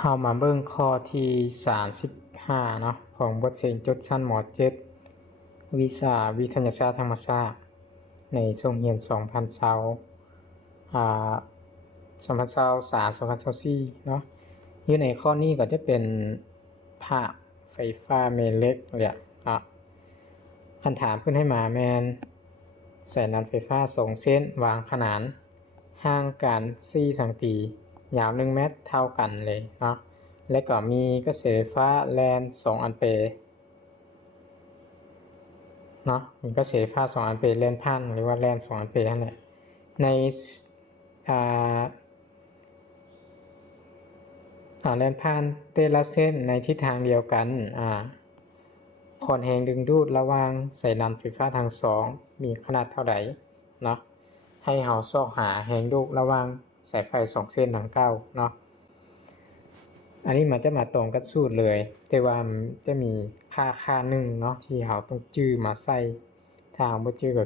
เฮามาเบิ่งข้อที่35เนาะของบทเรียนจดชั้นม .7 วิชาวิทยาศาสตร์ธรรมศาสตร์ในช่วงเรียน20202023-2024เนาะอยู่ในข้อนี้ก็จะเป็นภาคไฟฟ้าแม่เหล็กแหละเนาะคำถามขึ้นให้มาแม่นสายนันไฟฟ้า2เส้นวางขนานห่างกัน4 สังตียาว1 เมตรเท่ากันเลยเนาะและก็มีกระแสไฟฟ้าแลน2 แอมเปร์เนาะมีกระแสไฟฟ้า2 แอมเปร์แลนผ่านหรือว่าแลน2 แอมเปร์นั่นแหละในแลนผ่านเตละเส้นในทิศทางเดียวกันขอนแรงดึงดูดระหว่างสายนันไฟฟ้าทั้งสองมีขนาดเท่าใดเนาะให้เฮาซอกหาแรงดูดระหว่างสายไฟ2 เส้นดังกล่าวเนาะอันนี้มันจะมาตรงกับสูตรเลยแต่ว่ามันจะมีค่าหนึ่งเนาะที่เราต้องจื้อมาใส่ถ้าเราบ่จื้อก็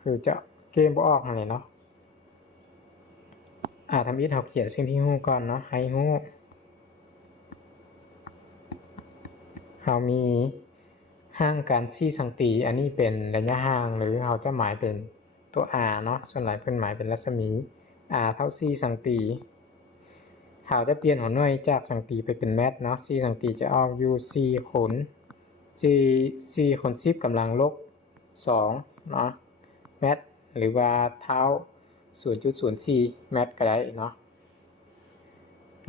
คือจะเกมบ่ออกนั่นแหละเนาะทำอิฐเราเขียนสิ่งที่ฮู้ก่อนเนาะให้ฮู้เรามีห่างกัน4 สังตีอันนี้เป็นระยะห่างหรือเราจะหมายเป็นตัว r เนาะส่วนหลายเพิ่นหมายเป็นรัศมี r เท่า4 สังตีเราจะเปลี่ยนหัวหน่วยจากสังตีไปเป็นเมตรเนาะ4 สังตีจะออกอยู่4คูณ4คูณ10กำลังลบ2เนาะเมตรหรือว่าเท่า 0.04 เมตรก็ได้เนาะ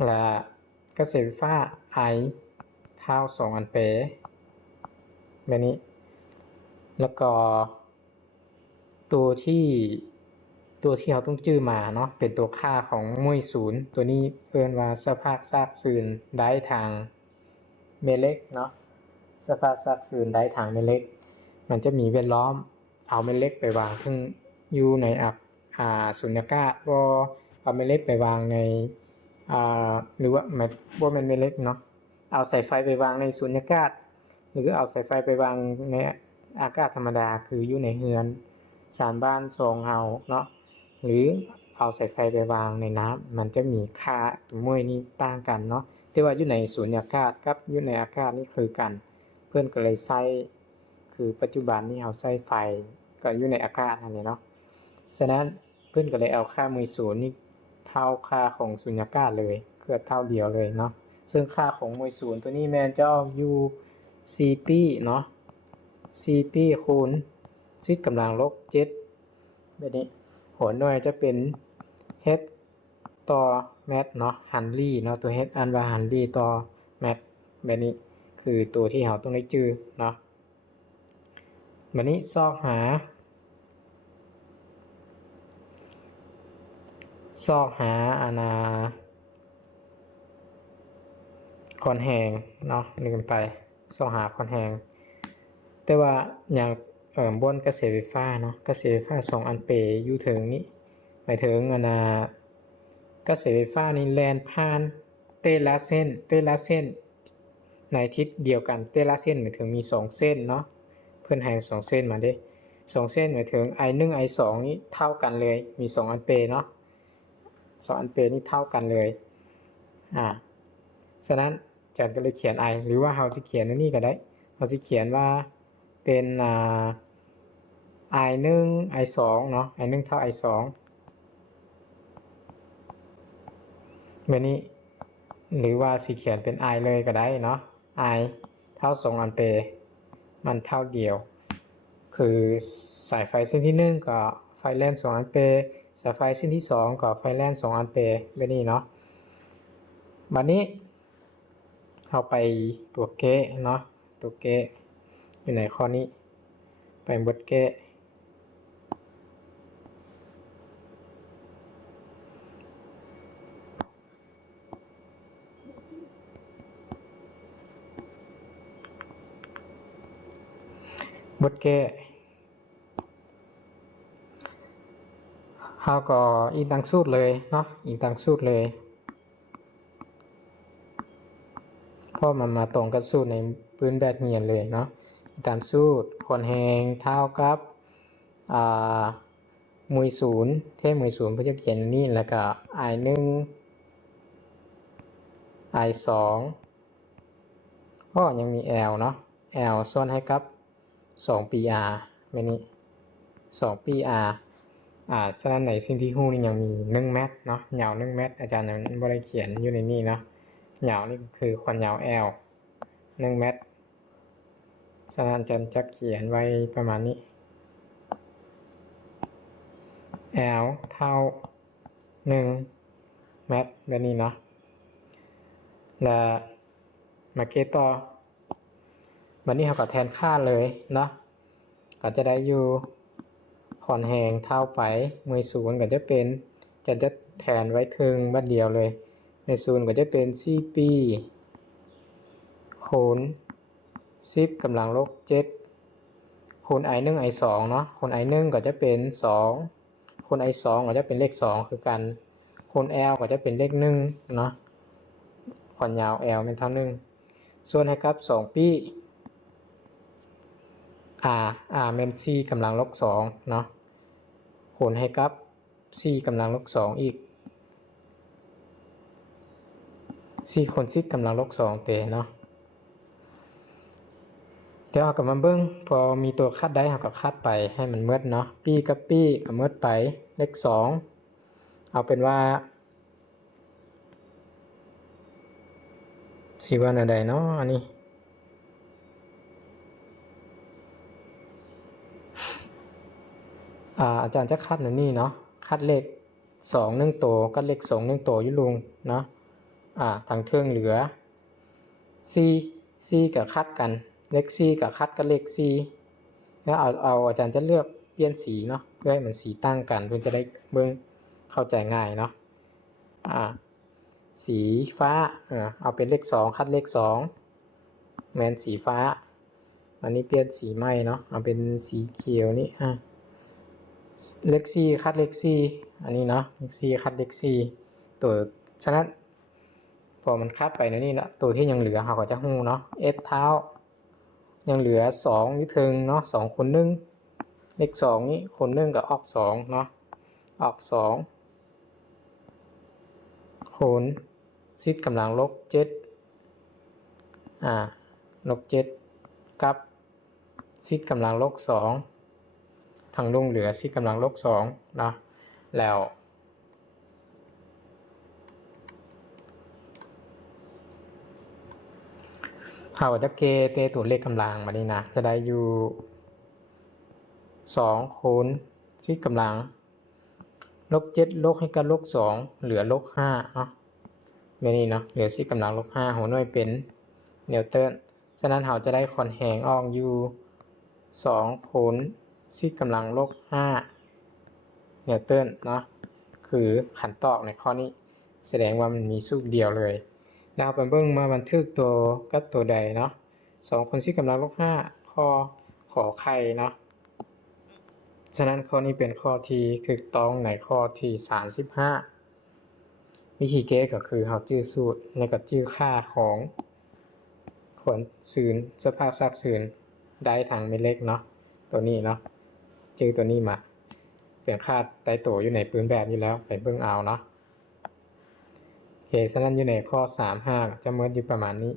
และกระแสไฟฟ้า I เท่า2 แอมเปร์แบบนี้แล้วก็ตัวที่เราต้องจื้อมาเนาะเป็นตัวค่าของมวยศูนย์ตัวนี้เอิ้นว่าสภาพซากซื่นได้ทางแม่เหล็กเนาะสภาพซากซื่นได้ทางแม่เหล็กมันจะมีแวดล้อมเอาแม่เหล็กไปวางซึ่งอยู่ในสุญญากาศบ่เอาแม่เหล็กไปวางในหรือว่าบ่แม่นแม่เหล็กเนาะเอาสายไฟไปวางในสุญญากาศหรือเอาสายไฟไปวางในอากาศธรรมดาคืออยู่ในเรือนชานบ้านทรงเฮาเนาะหรือเอาสายไฟไปวางในน้ำมันจะมีค่าตัวมวยนี้ต่างกันเนาะแต่ว่าอยู่ในสุญญากาศกับอยู่ในอากาศนี่คือกันเพิ่นก็เลยใช้คือปัจจุบันนี้เฮาใช้ไฟก็อยู่ในอากาศนั่นแหละเนาะฉะนั้นเพิ่นก็เลยเอาค่ามวยศูนย์นี่เท่าค่าของสุญญากาศเลยคือเท่าเดียวเลยเนาะซึ่งค่าของมวยศูนย์ตัวนี้แม่นจะออกอยู่4ปีเนาะ4ปีคูณ10กำลังลบ7แบบนี้หัวหน่วยจะเป็น h ต่อเมตรเนาะฮันรี่เนาะตัว h อันว่าฮันรี่ต่อเมตรแบบนี้คือตัวที่เราต้องได้จื้อเนาะแบบนี้ซอกหาคอนแหงเนาะลืมไปซอกหาคอนแหงแต่ว่าอย่างบนกระแสไฟฟ้าเนาะกระแสไฟฟ้า2 แอมเปร์อยู่ถึงนี้หมายถึงกระแสไฟฟ้านี่แล่นผ่านเตละเส้นในทิศเดียวกันเตละเส้นหมายถึงมี2 เส้นเนาะเพิ่นให้2 เส้นมาเด้2 เส้นหมายถึง I1 I2 นี้เท่ากันเลยมี2 แอมเปร์เนาะ2 แอมเปร์นี่เท่ากันเลยฉะนั้นอาจารย์ก็เลยเขียน I หรือว่าเราจะเขียนอันนี้ก็ได้เราจะเขียนว่าเป็นI1 I2 เนาะ I1 เท่า I2 แบบนี้หรือว่าสิเขียนเป็น I เลยก็ได้เนาะ I เท่า2 แอมเปร์มันเท่าเดียวคือสายไฟเส้นที่1ก็ไฟแล่น2 แอมเปร์สายไฟเส้นที่2ก็ไฟแล่น2 แอมเปร์แบบนี้เนาะบัดนี้เอาไปตัวเกะเนาะตัวเกะอยู่ในข้อนี้ไปบทเกะบทเกะเราก็อิงตามสูตรเลยเนาะอิงตามสูตรเลยเพราะมันมาตรงกับสูตรในปืนแบบเรียนเลยเนาะตามสูตรขนแหงเท่ากับมวยศูนย์เทมวยศูนย์เพื่อจะเขียนนี่แล้วก็ I1 i 2ก็ยังมี l เนาะ l ส่วนให้กับ2 pr แบบนี้2 pr ฉะนั้นในสิ่งที่ฮู้นี่ยังมี1เมตรเนาะยาว1เมตรอาจารย์ยังบ่ได้เขียนอยู่ในนี้เนาะยาวนี่คือความยาว l 1เมตรฉะนั้นอาจารย์จะเขียนไว้ประมาณนี้ l เท่า1เมตรแบบนี้เนาะแล้วมาเกต่อวันนี้เราก็แทนค่าเลยเนาะก็จะได้อยู่ขอนแหงเท่าไปมือศูนย์ก็จะเป็นจะแทนไว้ถึงบัดเดียวเลยในศูนย์ก็จะเป็น4ปีคูณ10กำลังลบ7คูณ i 1 i 2เนาะคูณ i 1ก็จะเป็น2คูณ i 2ก็จะเป็นเลข2คือกันคูณ l ก็จะเป็นเลข1เนาะความยาว l เป็นเท่า1ส่วนให้กับ2ปีเมน4กำลังลบ2เนาะคูณให้กับ4กำลังลบ2อีก4คูณ10กำลังลบ2เตเนาะเดี๋ยวเอากลับมาเบิ่งพอมีตัวคัดได้เราก็คัดไปให้มันเมิดเนาะปีกับปีก็เมิดไปเลข2เอาเป็นว่าสิว่าอันใดเนาะอันนี้อาจารย์จะคัดอันนี้เนาะคัดเลข2 1ตัวกับเลข2 1ตัวอยู่ลุงเนาะทางเทิงเหลือ4กับคัดกันเลข4กับคัดกับเลข4แล้วเอาอาจารย์จะเลือกเปลี่ยนสีเนาะเพื่อให้มันสีตั้งกันเพื่อจะได้เบิ่งเข้าใจง่ายเนาะสีฟ้าเอาเป็นเลข2คัดเลข2แมนสีฟ้าอันนี้เปลี่ยนสีใหม่เนาะเอาเป็นสีเขียวนี่เลข4คัดเลข4อันนี้เนาะเลข4คัดเลข4ตัวฉะนั้นพอมันคัดไปในนี่ละตัวที่ยังเหลือเราก็จะฮู้เนาะ s เท้ายังเหลือ2อยู่ถึงเนาะ2คูณ1เลข2นี้คูณ1ก็ออก2เนาะออก2คูณ10กำลังลบ7ลบ7กับ10กำลังลบ2ทางลงเหลือ10กำลังลบ2นะแล้วเราจะเกเตตัวเลขกำลังมานี่นะจะได้อยู่2คูณ10กำลังลบ7ลบให้กับลบ2เหลือลบ5เนาะแบบนี้เนาะเหลือ10กำลังลบ5หัวหน่วยเป็นนิวตันฉะนั้นเราจะได้ขอนแหงออกอยู่2คูณ10กำลังลบ5นิวตันเนาะคือขันตอกในข้อนี้แสดงว่ามันมีสูตรเดียวเลยแล้วไปเบิ่งมาบันทึกตัวกับตัวใดเนาะ2คูณ10กำลังลบ5ข้อขอไข่เนาะฉะนั้นข้อนี้เป็นข้อที่ถูกต้องในข้อที่35วิธีแก้ก็คือเราจื้อสูตรแล้วก็จื้อค่าของขวนศูนย์สภาพซักศูนย์ได้ทางไม่เล็กเนาะตัวนี้เนาะจื้อตัวนี้มาเป็นค่าไตโตอยู่ในปืนแบบอยู่แล้วไปเบิ่งเอาเนาะโอเคฉะนั้นอยู่ในข้อ35จะเมิดอยู่ประมาณนี้